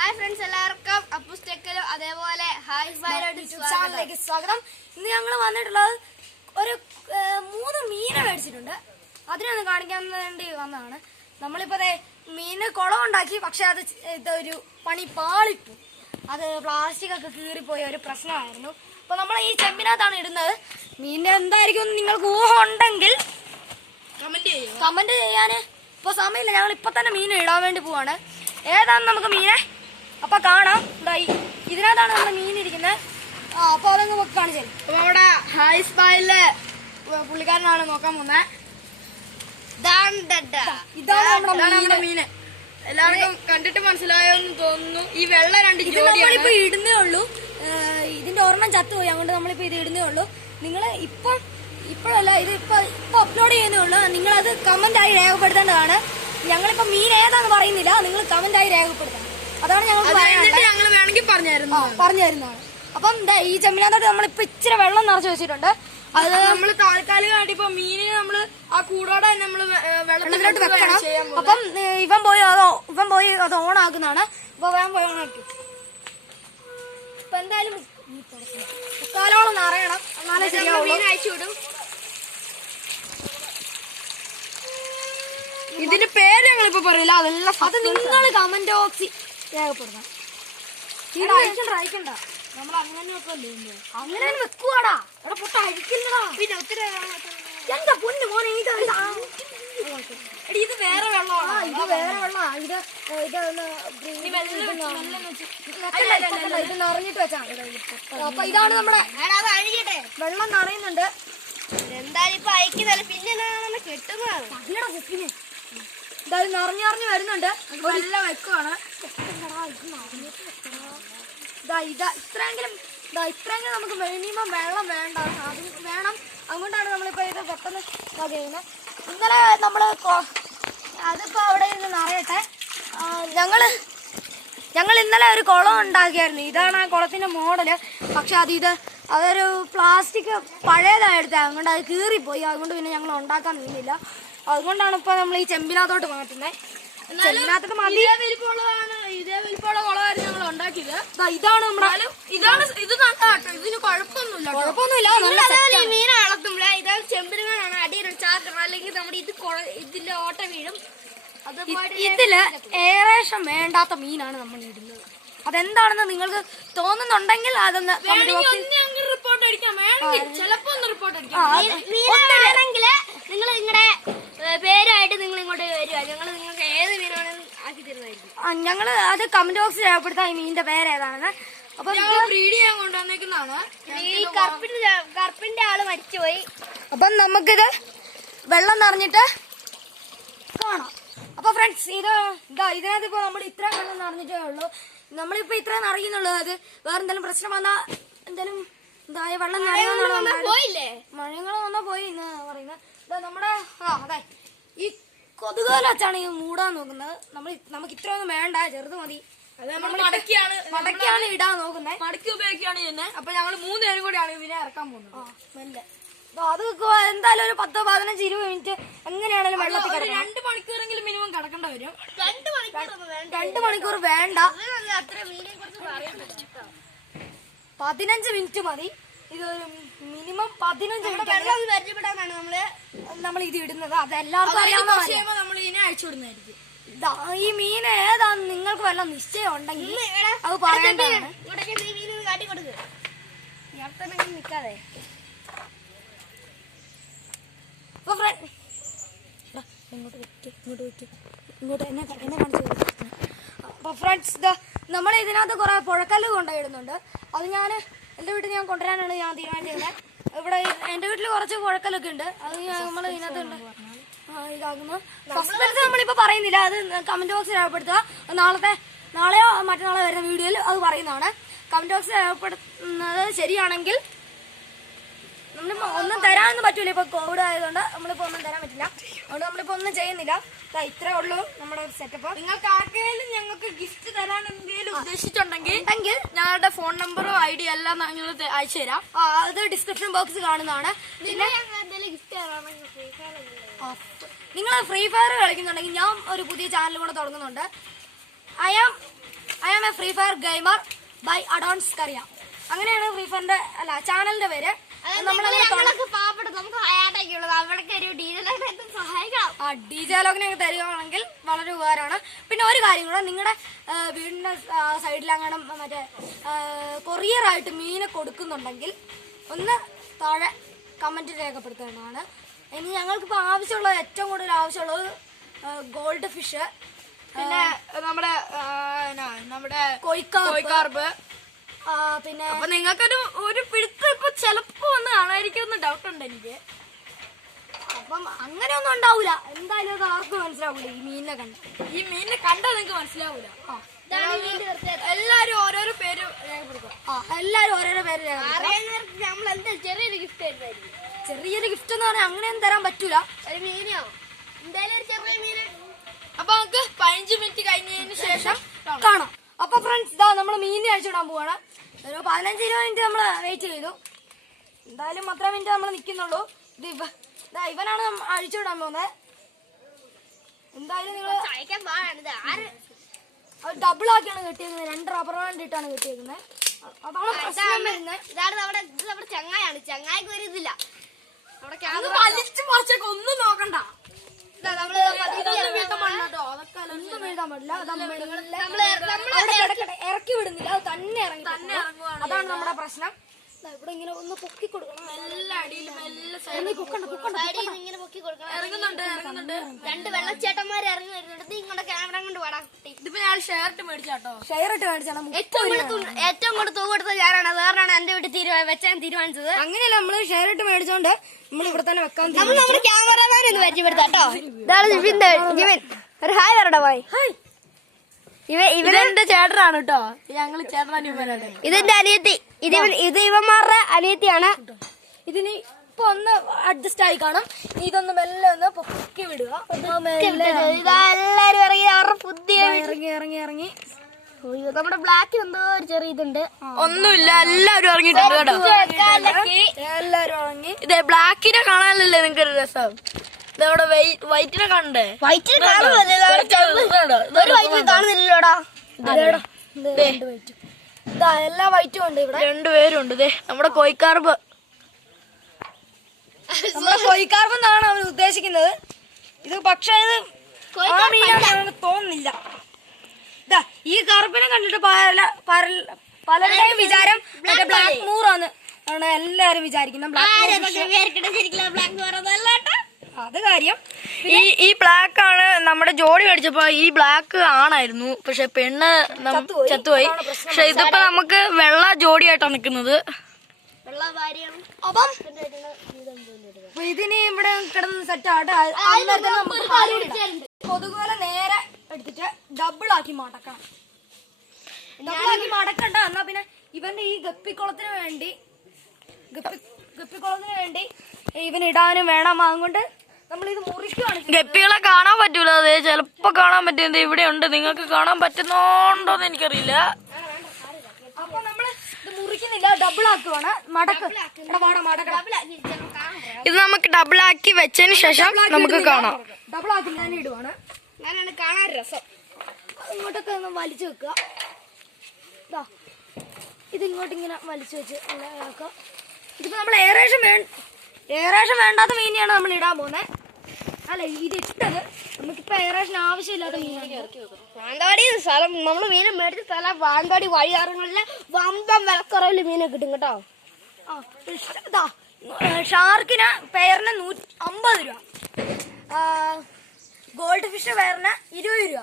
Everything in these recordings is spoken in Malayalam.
ഹായ് ഫ്രണ്ട്സ്, എല്ലാവർക്കും അപ്പൂസ് ടെക്കിലും അതേപോലെ ഹായ് ചാനലിലേക്ക് സ്വാഗതം. ഇന്ന് ഞങ്ങൾ വന്നിട്ടുള്ളത് ഒരു 3 മീനെ മേടിച്ചിട്ടുണ്ട്. അതിനൊന്ന് കാണിക്കാൻ വേണ്ടി വന്നതാണ്. നമ്മളിപ്പോ മീന് കുളം ഉണ്ടാക്കി, പക്ഷെ അത് ഇതൊരു പണി പാളിട്ടു. അത് പ്ലാസ്റ്റിക് ഒക്കെ കീറിപ്പോയ ഒരു പ്രശ്നമായിരുന്നു. അപ്പൊ നമ്മൾ ഈ ചെമ്പിനകത്താണ് ഇടുന്നത്. മീനിന്റെ എന്തായിരിക്കും നിങ്ങൾക്ക് ഊഹം ഉണ്ടെങ്കിൽ കമന്റ് ചെയ്യാന് ഇപ്പൊ സമയമില്ല. ഞങ്ങൾ ഇപ്പൊ തന്നെ മീൻ ഇടാൻ വേണ്ടി പോവാണ്. ഏതാണ് നമുക്ക് മീനെ അപ്പൊ കാണാം. ഇതിനകത്താണ് നമ്മുടെ മീൻ ഇരിക്കുന്നത്. അപ്പൊ അതങ്ങ് നമുക്ക് കാണിച്ചു തരും. അപ്പൊ നമ്മുടെ ഹായ് സ്മൈലിലെ പുള്ളിക്കാരനാണ് നോക്കാൻ പോകുന്നത്. ഇതാണ് നമ്മുടെ മീന്. എല്ലാവർക്കും കണ്ടിട്ട് മനസ്സിലായോന്ന് തോന്നുന്നു. ഈ വെള്ള 2 ജോഡിയാണ് ഇടുന്നേ ഉള്ളൂ. ഇതിന്റെ ഒരെണ്ണം ചത്തുപോയി, അതുകൊണ്ട് നമ്മളിപ്പോ ഇത് ഇടുന്നേ ഉള്ളൂ. നിങ്ങൾ ഇപ്പോഴല്ല, ഇത് ഇപ്പൊ അപ്ലോഡ് ചെയ്യുന്നേ ഉള്ളൂ. നിങ്ങളത് കമന്റ് ആയി രേഖപ്പെടുത്തേണ്ടതാണ്. ഞങ്ങളിപ്പോ മീൻ ഏതാന്ന് പറയുന്നില്ല, നിങ്ങൾ കമന്റ് ആയി രേഖപ്പെടുത്തണം. അതാണ് ഞങ്ങൾക്ക് ഞങ്ങൾ വേണമെങ്കിൽ പറഞ്ഞു തരുന്നതാണ്. അപ്പം ഈ ചെമ്മിനകത്തോട്ട് നമ്മളിപ്പോ ഇച്ചിരി വെള്ളം നിറച്ച് വെച്ചിട്ടുണ്ട്. അത് നമ്മള് താൽക്കാലികമായിട്ട് ഇപ്പൊ മീനിന് നമ്മള് ആ കൂടോടെ നമ്മള് വെള്ളത്തിലോട്ട് വെക്കണം. അപ്പം ഇവൻ പോയി അത് ഓണാക്കുന്നതാണ്. അപ്പൊ വേഗം പോയി ഓണാക്കി. ഇപ്പൊ എന്തായാലും മുക്കാലോളം നിറയണം, എന്നാലേ ശരിയാവുള്ളൂ. മീൻ അയച്ചു വിടും. ഇതിന്റെ പേര് ഞങ്ങളിപ്പോ പറയില്ല, അതെല്ലാം അത് നിങ്ങൾ കമന്റ് ബോക്സിൽ രേഖപ്പെടുത്തണം. അയക്കണ്ട, നമ്മൾ അങ്ങനെ വെക്കല്ലേ. അങ്ങനെ വെക്കുവാടാ. എടാ പൊട്ട അഴിക്കില്ലടാ. പിന്നെ ഒത്തിരി എന്താ പൊന്നു മോനെ, ഇത് വേറെ വെള്ളമാണ്. ഇത് വേറെ വെള്ളമാണ്. ഇത് നിറഞ്ഞിട്ട് വെച്ചാ. അപ്പൊ ഇതാണ് നമ്മുടെ വെള്ളം നിറയുന്നുണ്ട്. എന്തായാലും ഇപ്പൊ അയക്കുന്നല്ല, പിന്നെ കെട്ടുന്നതാണ്. ഇതായത് നിറഞ്ഞു വരുന്നുണ്ട്. എല്ലാം വെക്കുവാണ്. ഇത്രയെങ്കിലും നമുക്ക് മിനിമം വെള്ളം വേണ്ട, അത് വേണം. അതുകൊണ്ടാണ് നമ്മളിപ്പോ ഇത് പെട്ടെന്ന് ചെയ്യുന്നത്. ഇന്നലെ അതിപ്പോ അവിടെ നിന്ന് നിറയട്ടെ. ഞങ്ങൾ ഇന്നലെ ഒരു കുളം ഉണ്ടാക്കിയായിരുന്നു. ഇതാണ് ആ കുളത്തിന്റെ മോഡല്. പക്ഷെ അതൊരു പ്ലാസ്റ്റിക് പഴയതായെടുത്തത്, അതുകൊണ്ട് അത് കീറിപ്പോയി. അതുകൊണ്ട് പിന്നെ ഞങ്ങൾ ഉണ്ടാക്കാൻ നിന്നില്ല. അതുകൊണ്ടാണ് ഇപ്പൊ നമ്മൾ ഈ ചെമ്പിനകത്തോട്ട് മാറ്റുന്നത്. ചെമ്പിനകത്തോട്ട് മാറ്റി ഇതേ വലിപ്പമുള്ള കുളമായിരുന്നു ഞങ്ങൾ ഉണ്ടാക്കിയത്. ഇതാണ് നമ്മുടെ ഇത് ഇതിന് കുഴപ്പമൊന്നുമില്ല. മീനെ വളർത്തുമ്പോൾ ഇതാണ് ചെമ്പിനാണ് അടിയിൽ ചാക്കണം, അല്ലെങ്കിൽ നമ്മുടെ ഇതിന്റെ ഓട്ട വീഴും. ഇതില് ഏറേഷൻ വേണ്ടാത്ത മീനാണ് നമ്മൾ ഇടുന്നത്. അതെന്താണെന്ന് നിങ്ങൾക്ക് തോന്നുന്നുണ്ടെങ്കിൽ അതൊന്ന് റിപ്പോർട്ട് അടിക്കാം. ചിലപ്പോ ഒന്ന് റിപ്പോർട്ട് അടിക്കാം. നിങ്ങൾ നിങ്ങളുടെ പേരായിട്ട് നിങ്ങൾ ഇങ്ങോട്ട് വരിക. ഞങ്ങൾ നിങ്ങൾക്ക് ഏത് മീനാണെന്ന് ആക്കി തരുന്നതായിരിക്കും. ഞങ്ങള് അത് കമന്റ് ബോക്സിൽ രേഖപ്പെടുത്താം ഈ മീനിന്റെ പേരേതാണെന്ന്. അപ്പൊ ബ്രീഡ് ചെയ്യാൻ കൊണ്ടുവന്നേക്കുന്നതാണ്. ഈ കറുപ്പിന്റെ ആള് മരിച്ചുപോയി. അപ്പം നമുക്കിത് വെള്ളം നിറഞ്ഞിട്ട് കാണാം. അപ്പൊ ഫ്രണ്ട്സ്, ഇതിനകത്ത് ഇപ്പൊ നമ്മൾ ഇത്രയും വെള്ളം നിറഞ്ഞിട്ടേ ഉള്ളൂ. നമ്മളിപ്പോ ഇത്രയും നിറയുന്നുള്ളൂ. അത് വേറെ എന്തെങ്കിലും പ്രശ്നം വന്നാ എന്തെങ്കിലും വെള്ളം പോയില്ലേ, മഴങ്ങൾ വന്നാ പോയി എന്ന് പറയുന്നത്. നമ്മുടെ അതെ ഈ കൊതുകുകാല വെച്ചാണ് ഈ മൂടാൻ നോക്കുന്നത്. നമുക്ക് ഇത്രയൊന്നും വേണ്ട, ചെറുത് മതി. മടക്കിയാണ് ഇടാൻ നോക്കുന്നത്. മടക്കി ഉപയോഗിക്കുകയാണ് ചെയ്യുന്നത്. അപ്പൊ ഞങ്ങൾ 3 പേരും കൂടിയാണ് ഇതിനെ ഇറക്കാൻ പോകുന്നത്. മെല്ലെ അത് എന്തായാലും ഒരു 10-15-20 മിനിറ്റ് എങ്ങനെയാണെങ്കിലും വെള്ളത്തിൽ 2 മണിക്കൂറെങ്കിലും മിനിമം കിടക്കേണ്ട വരും. 2 മണിക്കൂർ വേണ്ട, 15 മിനിറ്റ് മതി. ഇതൊരു മിനിമം 15 പരിചയപ്പെടാനാണ് നമ്മൾ ഇത് ഇടുന്നത്. അതെല്ലാവർക്കും അറിയാവുന്ന നമ്മൾ ഇതിനെ അയച്ചു വിടുന്നതായിരിക്കും. ഈ മീൻ ഏതാന്ന് നിങ്ങൾക്ക് വല്ല നിശ്ചയം ഉണ്ടെങ്കിൽ അത് പറയേണ്ടതാണ്. നിക്കാതെ ഇങ്ങോട്ട് എന്നെ കാണിച്ചു. അപ്പൊ ഫ്രണ്ട്സ്, നമ്മൾ ഇതിനകത്ത് കുറെ പുഴക്കല്ല് കൊണ്ടുപോയിടുന്നുണ്ട്. അത് എന്റെ വീട്ടിൽ ഞാൻ കൊണ്ടുവരാനാണ് ഞാൻ തീരുമാനിച്ചിരുന്നത്. ഇവിടെ എന്റെ വീട്ടിൽ കുറച്ച് പുഴക്കല്ലൊക്കെ ഉണ്ട്. അത് നമ്മൾ ഇതിനകത്തുണ്ട് ഇതാകുന്നു. സസ്പെൻസ് നമ്മളിപ്പോ പറയുന്നില്ല, അത് കമന്റ് ബോക്സിൽ രേഖപ്പെടുത്തുക. നാളെയോ മറ്റന്നാളോ വരുന്ന വീഡിയോയിൽ അത് പറയുന്നതാണ്. കമന്റ് ബോക്സിൽ രേഖപ്പെടുത്തുന്നത് ശരിയാണെങ്കിൽ നമ്മളിപ്പോ ഒന്നും തരാനൊന്നും പറ്റൂല. ഇപ്പൊ കോവിഡ് ആയതുകൊണ്ട് നമ്മളിപ്പോ ഒന്നും തരാൻ പറ്റില്ല. അതുകൊണ്ട് നമ്മളിപ്പോ ഒന്നും ചെയ്യുന്നില്ല. ഇത്രേ ഉള്ളൂ നമ്മുടെ സെറ്റപ്പ്. നിങ്ങൾക്ക് ആർക്കെങ്കിലും ഞങ്ങൾക്ക് ഗിഫ്റ്റ് തരാൻ എന്തെങ്കിലും ഉദ്ദേശിച്ചിട്ടുണ്ടെങ്കിൽ ഞങ്ങളുടെ ഫോൺ നമ്പറും ID എല്ലാം ഞങ്ങൾ അയച്ചു തരാം. അത് ഡിസ്ക്രിപ്ഷൻ ബോക്സ് കാണുന്നതാണ്. പിന്നെ നിങ്ങൾ ഫ്രീ ഫയർ കളിക്കുന്നുണ്ടെങ്കിൽ ഞാൻ ഒരു പുതിയ ചാനൽ കൂടെ തുടങ്ങുന്നുണ്ട്. I am a free fire gamer by അഡോൺസ് കറിയ. അങ്ങനെയാണ് ഫ്രീ ഫയറിന്റെ ചാനലിന്റെ പേര്. നമ്മളൊക്കെ പാവപ്പെട്ട നമുക്ക് ഹയാട്ടൊക്കെയുള്ളത് അവിടേക്ക് ഒരു ഡീജലോഗിനെ സഹായിക്കണം. ഡീജലോഗിനെ തരികയാണെങ്കിൽ വളരെ ഉപകാരമാണ്. പിന്നെ ഒരു കാര്യം കൂടെ, നിങ്ങളുടെ വീടിന്റെ സൈഡിലങ്ങനെ മറ്റേ കൊറിയറായിട്ട് മീനെ കൊടുക്കുന്നുണ്ടെങ്കിൽ ഒന്ന് താഴെ കമന്റ് രേഖപ്പെടുത്തേണ്ടതാണ്. ഇനി ഞങ്ങൾക്കിപ്പോൾ ആവശ്യമുള്ളത്, ഏറ്റവും കൂടുതൽ ആവശ്യമുള്ളത് ഗോൾഡ് ഫിഷ്, പിന്നെ നമ്മുടെ കൊയ്ക്കാർബ്, പിന്നെ അപ്പൊ നിങ്ങൾക്കൊരു ഒരു പിടുത്തം ഇപ്പൊ ചിലപ്പോ ഒന്ന് കാണാതിരിക്കും ഡൗട്ട് ഉണ്ട് എനിക്ക്. അപ്പം അങ്ങനെയൊന്നും ഉണ്ടാവൂല. എന്തായാലും അത് ആർക്കും മനസ്സിലാവൂല. ഈ മീനിനെ കണ്ടാൽ നിങ്ങൾക്ക് മനസ്സിലാവൂല. എല്ലാരും ഓരോരോ പേര് രേഖപ്പെടുത്തുക. എല്ലാരും ഓരോരോ പേര് നമ്മൾ എന്താ ചെറിയൊരു ഗിഫ്റ്റ് ആയിരുന്നായിരിക്കും. ചെറിയൊരു ഗിഫ്റ്റ് എന്ന് പറഞ്ഞാൽ അങ്ങനെയൊന്നും തരാൻ പറ്റൂല. ഒരു മീനോ എന്തായാലും ഒരു ചെറിയ മീന്. അപ്പൊ നമുക്ക് 15 മിനിറ്റ് കഴിഞ്ഞതിന് ശേഷം കാണാം. അപ്പൊ ഫ്രണ്ട്സ്, ഇതാ നമ്മൾ മീനിനെ അഴിച്ചുവിടാൻ പോവാണ്. ഒരു 15-20 മിനിറ്റ് നമ്മൾ വെയിറ്റ് ചെയ്തു. എന്തായാലും അത്ര മിനിറ്റ് നമ്മൾ നിൽക്കുന്നുള്ളൂ. ഇവനാണ് അഴിച്ചുവിടാൻ പോകുന്നത്. എന്തായാലും നിങ്ങൾ ഡബിൾ ആക്കിയാണ് കെട്ടിയേക്കുന്നത്. 2 റബ്ബർ ബാൻഡ് ഇട്ടാണ് കെട്ടിയേക്കുന്നത്. അതാണ് പ്രശ്നം വരുന്നത്. ഇതാണ് നമ്മുടെ ചങ്ങായാണ്. ചങ്ങായിക്ക് ഒരു ഇതില്ല. വലിച്ചു പറിച്ചൊക്കെ ഒന്നും നോക്കണ്ട. ഇറക്കി വിടുന്നില്ല, അത് തന്നെ ഇറങ്ങി. അതാണ് നമ്മുടെ പ്രശ്നം. ഇവിടെ ഇങ്ങനെ ഒന്ന് പൊക്കി കൊടുക്കണം. എല്ലാ അടിയിലും ഇങ്ങനെ പൊക്കി കൊടുക്കണം. ഇറങ്ങുന്നുണ്ട്. 2 വെള്ളച്ചേട്ടന്മാർ ഇറങ്ങി വരുന്നുണ്ട്. ഇങ്ങോട്ട് ക്യാമറ കൊണ്ട് വേണം. ഇതിപ്പോ ഞാൻ ഷെയറിട്ട് മേടിച്ചാട്ടോ. ഷെയറിട്ട് മേടിച്ചാണ്. ഏറ്റവും കൂടുതൽ തൂവ് കൊടുത്ത ഞാനാണ്. വേറാണ് എന്റെ വീട്ടിൽ വെച്ചാൻ തീരുമാനിച്ചത്. അങ്ങനെയല്ല, നമ്മള് ഷെയറിട്ട് മേടിച്ചോണ്ട് നമ്മൾ ഇവിടെ തന്നെ വെക്കാൻ. നമ്മുടെ ക്യാമറമാൻ ഒന്ന് പരിചയപ്പെടുത്താട്ടോ. ഇതാണ് ജിവിൻ. ഒരു ഹായ് വരടാ പോയി. ഹായ്. ഇവരെന്റെ ചേട്ടനാണ് കേട്ടോ. ഞങ്ങള് ചേട്ടനാണ്. ഇതെന്റെ അനിയത്തി. ഇത് ഇവന്മാരുടെ അനിയത്തിയാണ്. ഇതിന് ഇപ്പൊ ഒന്ന് അഡ്ജസ്റ്റ് ആയി കാണും. ഇതൊന്ന് മെല്ലെ ഒന്ന് പൊക്കി വിടുക. ഇതെല്ലാരും ഇറങ്ങി അവരുടെ പുതിയ ഇറങ്ങി നമ്മുടെ ബ്ലാക്കിൽ എന്തോ ഒരു ചെറിയ ഇതുണ്ട്. ഒന്നുമില്ല, എല്ലാവരും ഇറങ്ങിയിട്ടുണ്ട് കേട്ടോ. എല്ലാരും ഇറങ്ങി. ഇതേ ബ്ലാക്കിനെ കാണാനല്ലേ നിങ്ങൾക്ക് ഒരു രസം. ഇതവിടെ വൈറ്റിനെ കാണണ്ടേ? വൈറ്റിൽ കാണുന്നില്ലല്ലോടാ. എല്ലാ വൈറ്റും ഉണ്ട് ഇവിടെ. 2 പേരുണ്ട്. ഇതേ നമ്മുടെ കൊയ്ക്കാർബ്. നമ്മുടെ കൊയ്ക്കാർബ് എന്നാണ് അവൻ ഉദ്ദേശിക്കുന്നത്. ഇത് പക്ഷേ ഇത് മീനാണെന്ന് തോന്നുന്നില്ല. ഈ കറുപ്പിനെ കണ്ടിട്ട് പലരുടെയും വിചാരം മറ്റേ ബ്ലാക്ക് മൂറാണ് എല്ലാരും വിചാരിക്കുന്നത്. അത് കാര്യം. ഈ ബ്ലാക്ക് ആണ് നമ്മുടെ ജോഡി മേടിച്ചപ്പോ ഈ ബ്ലാക്ക് ആണായിരുന്നു. പക്ഷെ പെണ്ണ് ചത്തുപോയി. പക്ഷെ ഇതിപ്പോ നമുക്ക് വെള്ള ജോഡിയായിട്ടാണ് നിക്കുന്നത്. അപ്പം ഇതിന് ഇവിടെ കിടന്ന് സെറ്റ് ആട്ടെ. കൊതുകുപോലെ നേരെ എടുത്തിട്ട് ഡബിൾ ആക്കി മടക്കണം. ഡബിൾ ആക്കി മടക്കണ്ട. എന്നാ പിന്നെ ഇവന്റെ ഈ ഗപ്പിക്കുളത്തിന് വേണ്ടി ഇവൻ ഇടാനും വേണം. അതുകൊണ്ട് നമ്മളിത് മുറിക്കുവാണ്. ഗപ്പികളെ കാണാൻ പറ്റൂല. അതെ, ചിലപ്പോ കാണാൻ പറ്റുന്നത് ഇവിടെ ഉണ്ട്. നിങ്ങൾക്ക് കാണാൻ പറ്റുന്നോണ്ടോന്ന് എനിക്കറിയില്ല. അപ്പൊ നമ്മള് ഇത് മുറിക്കുന്നില്ല, ഡബിൾ ആക്കുവാണ്. ഇത് നമുക്ക് ഡബിൾ ആക്കി വെച്ചതിന് ശേഷം നമുക്ക് കാണാം. ഡബിൾ ആക്കി തന്നെ ഇടുവാണ്. ഞാനാണ് കാണാൻ രസം. ഇങ്ങോട്ടൊക്കെ ഒന്ന് വലിച്ചു വെക്കുക. ഇത് ഇങ്ങോട്ട് ഇങ്ങനെ വലിച്ചു വെച്ച് ഇളക്കുക. ഇതിപ്പോ നമ്മൾ ഏറേഷൻ വേണ്ടാത്ത മീനെയാണ് നമ്മൾ ഇടാൻ പോകുന്നത്. അല്ല, ഇത് ഇട്ടത് നമുക്കിപ്പോ ഏറേഷൻ ആവശ്യമില്ലാത്ത മീനാണ്. വാന്താടി സ്ഥലം നമ്മള് മീനെ മേടിച്ച സ്ഥലം വാന്താടി വഴിയാറുകളിലെ വമ്പം വിലക്കുറവില് മീനെ കിട്ടും കേട്ടോ. ഷാർക്കിന് പെയറിന് 150 രൂപ. ഗോൾഡ് ഫിഷ് പെയറിന് 20 രൂപ.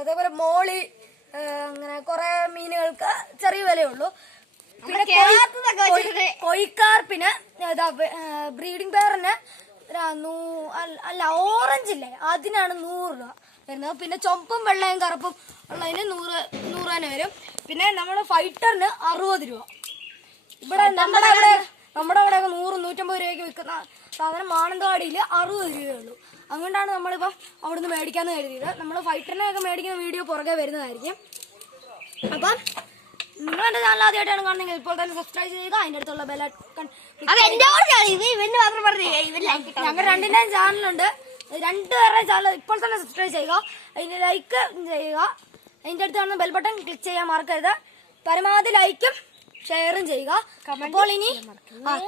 അതേപോലെ മോളി, അങ്ങനെ കുറെ മീനുകൾക്ക് ചെറിയ വിലയുള്ളൂ. കൊയ്ക്കാർപ്പിന് ബ്രീഡിംഗ് പെയറിന് അല്ല ഓറഞ്ചില്ലേ, അതിനാണ് 100 രൂപ വരുന്നത്. പിന്നെ ചുമപ്പും വെള്ളയും കറുപ്പും ഉള്ളതിന് 100 തന്നെ വരും. പിന്നെ നമ്മുടെ ഫൈറ്ററിന് 60 രൂപ. ഇവിടെ നമ്മുടെ അവിടെ 100-150 രൂപയ്ക്ക് വിൽക്കുന്ന സാധനം മാനന്തവാടിയിൽ 60 രൂപയുള്ളൂ. അതുകൊണ്ടാണ് നമ്മളിപ്പോൾ അവിടുന്ന് മേടിക്കാന്ന് കരുതിയത്. നമ്മൾ ഫൈറ്ററിനെയൊക്കെ മേടിക്കുന്ന വീഡിയോ പുറകെ വരുന്നതായിരിക്കും. അപ്പം നിങ്ങൾ എന്റെ ചാനൽ ആദ്യമായിട്ടാണ് കാണുന്നെങ്കിൽ ഇപ്പോൾ തന്നെ സബ്സ്ക്രൈബ് ചെയ്യുക. അതിന്റെ അടുത്തുള്ള ബെല്ലൈക്കൺ. ഞങ്ങൾ 2ന്റെയും ചാനലുണ്ട്. 2 പേരുടെ ചാനൽ ഇപ്പോൾ തന്നെ സബ്സ്ക്രൈബ് ചെയ്യുക. അതിന് ലൈക്ക് ചെയ്യുക. അതിന്റെ അടുത്ത് കാണുന്ന ബെൽ ബട്ടൺ ക്ലിക്ക് ചെയ്യാൻ മറക്കരുത്. പരമാവധി ലൈക്കും ഷെയറും ചെയ്യുക. അപ്പോൾ ഇനി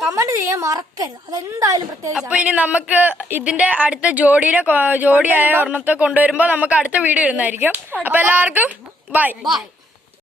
കമന്റ് ചെയ്യാൻ മറക്കരുത്, അതെന്തായാലും പ്രത്യേകിച്ച്. അപ്പൊ ഇനി നമുക്ക് ഇതിന്റെ അടുത്ത ജോഡിയായ ഒരെണ്ണത്തെ കൊണ്ടുവരുമ്പോ നമുക്ക് അടുത്ത വീഡിയോ ഇടുന്നതായിരിക്കും. അപ്പൊ എല്ലാവർക്കും ബൈ.